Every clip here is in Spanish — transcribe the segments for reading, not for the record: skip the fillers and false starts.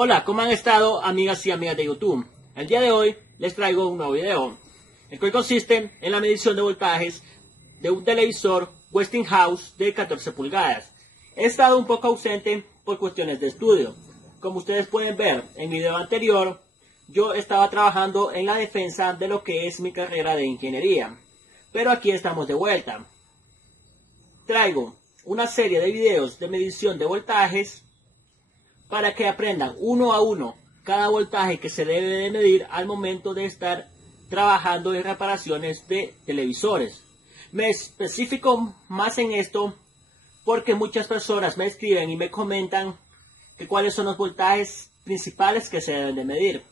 Hola, ¿cómo han estado, amigas y amigas de YouTube? El día de hoy les traigo un nuevo video, el cual consiste en la medición de voltajes de un televisor Westinghouse de 14 pulgadas. He estado un poco ausente por cuestiones de estudio. Como ustedes pueden ver en mi video anterior, yo estaba trabajando en la defensa de lo que es mi carrera de ingeniería. Pero aquí estamos de vuelta. Traigo una serie de videos de medición de voltajes para que aprendan uno a uno cada voltaje que se debe de medir al momento de estar trabajando en reparaciones de televisores. Me especifico más en esto porque muchas personas me escriben y me comentan que cuáles son los voltajes principales que se deben de medir.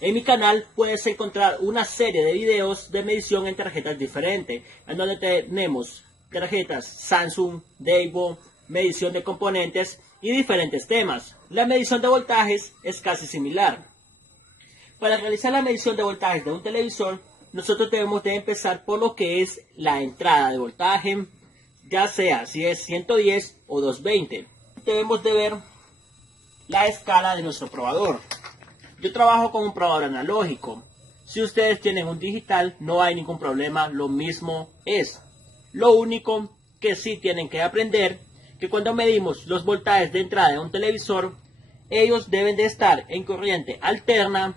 En mi canal puedes encontrar una serie de videos de medición en tarjetas diferentes, en donde tenemos tarjetas Samsung, Daewoo, medición de componentes y diferentes temas. La medición de voltajes es casi similar. Para realizar la medición de voltajes de un televisor, nosotros debemos de empezar por lo que es la entrada de voltaje, ya sea si es 110 o 220. Debemos de ver la escala de nuestro probador. Yo trabajo con un probador analógico. Si ustedes tienen un digital, no hay ningún problema, lo mismo es. Lo único que sí tienen que aprender, que cuando medimos los voltajes de entrada de un televisor, ellos deben de estar en corriente alterna,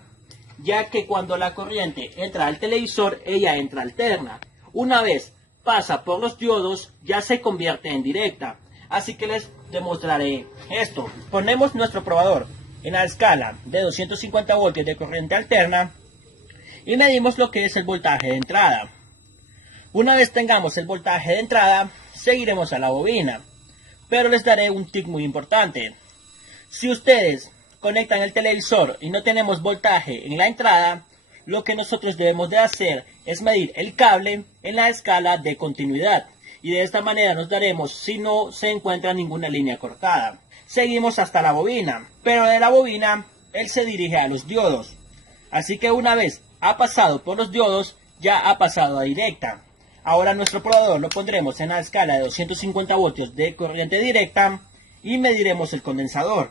ya que cuando la corriente entra al televisor, ella entra alterna. Una vez pasa por los diodos, ya se convierte en directa. Así que les demostraré esto. Ponemos nuestro probador en la escala de 250 voltios de corriente alterna y medimos lo que es el voltaje de entrada. Una vez tengamos el voltaje de entrada, seguiremos a la bobina. Pero les daré un tip muy importante. Si ustedes conectan el televisor y no tenemos voltaje en la entrada, lo que nosotros debemos de hacer es medir el cable en la escala de continuidad. Y de esta manera nos daremos si no se encuentra ninguna línea cortada. Seguimos hasta la bobina, pero de la bobina él se dirige a los diodos. Así que una vez ha pasado por los diodos, ya ha pasado a directa. Ahora nuestro probador lo pondremos en la escala de 250 voltios de corriente directa y mediremos el condensador.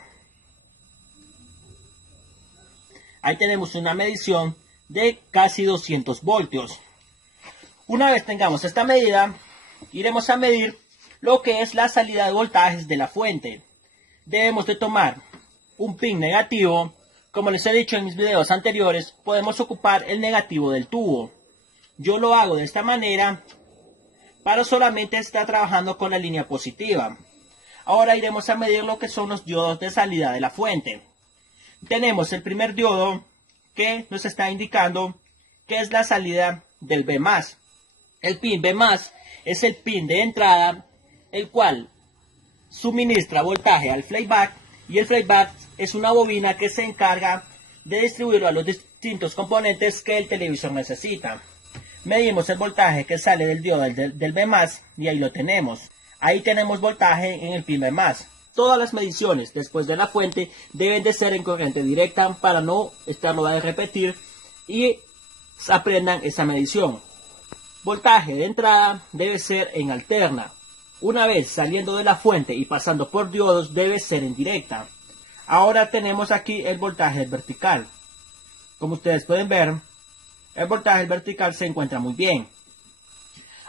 Ahí tenemos una medición de casi 200 voltios. Una vez tengamos esta medida, iremos a medir lo que es la salida de voltajes de la fuente. Debemos de tomar un pin negativo. Como les he dicho en mis videos anteriores, podemos ocupar el negativo del tubo. Yo lo hago de esta manera para solamente estar trabajando con la línea positiva. Ahora iremos a medir lo que son los diodos de salida de la fuente. Tenemos el primer diodo que nos está indicando que es la salida del B+. El pin B+ es el pin de entrada, el cual suministra voltaje al playback, y el playback es una bobina que se encarga de distribuirlo a los distintos componentes que el televisor necesita. Medimos el voltaje que sale del diodo del B+, y ahí lo tenemos. Ahí tenemos voltaje en el pin B+. Todas las mediciones después de la fuente deben de ser en corriente directa para no estarlo a repetir y aprendan esa medición. Voltaje de entrada debe ser en alterna. Una vez saliendo de la fuente y pasando por diodos debe ser en directa. Ahora tenemos aquí el voltaje vertical. Como ustedes pueden ver, el voltaje vertical se encuentra muy bien.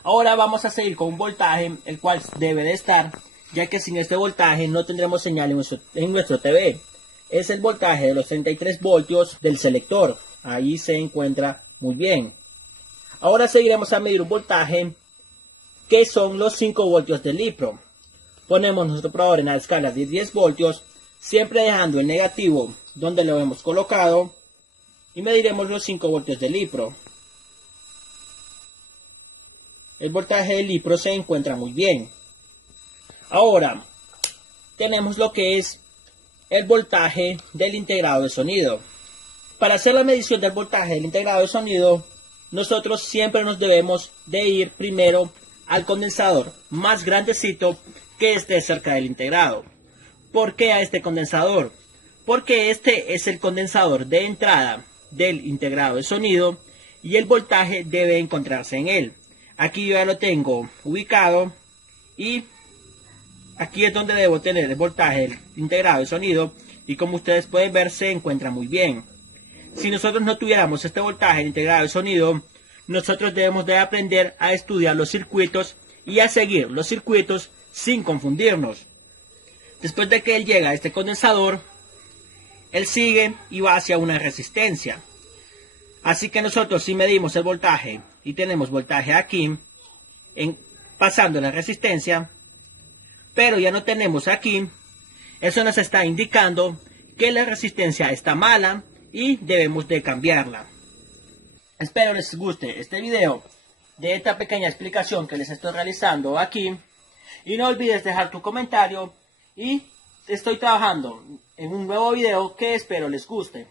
Ahora vamos a seguir con un voltaje el cual debe de estar, ya que sin este voltaje no tendremos señal en nuestro TV. Es el voltaje de los 33 voltios del selector. Ahí se encuentra muy bien. Ahora seguiremos a medir un voltaje que son los 5 voltios del litro. Ponemos nuestro probador en la escala de 10 voltios, siempre dejando el negativo donde lo hemos colocado, y mediremos los 5 voltios del litro. El voltaje del litro se encuentra muy bien. Ahora tenemos lo que es el voltaje del integrado de sonido. Para hacer la medición del voltaje del integrado de sonido, nosotros siempre nos debemos de ir primero al condensador más grandecito que esté cerca del integrado. ¿Por qué a este condensador? Porque este es el condensador de entrada del integrado de sonido y el voltaje debe encontrarse en él. Aquí yo ya lo tengo ubicado y aquí es donde debo tener el voltaje del integrado de sonido y como ustedes pueden ver se encuentra muy bien. Si nosotros no tuviéramos este voltaje integrado de sonido, nosotros debemos de aprender a estudiar los circuitos y a seguir los circuitos sin confundirnos. Después de que él llega a este condensador, él sigue y va hacia una resistencia. Así que nosotros si medimos el voltaje y tenemos voltaje aquí, pasando la resistencia, pero ya no tenemos aquí, eso nos está indicando que la resistencia está mala y debemos de cambiarla. Espero les guste este video de esta pequeña explicación que les estoy realizando aquí. Y no olvides dejar tu comentario y estoy trabajando en un nuevo video que espero les guste.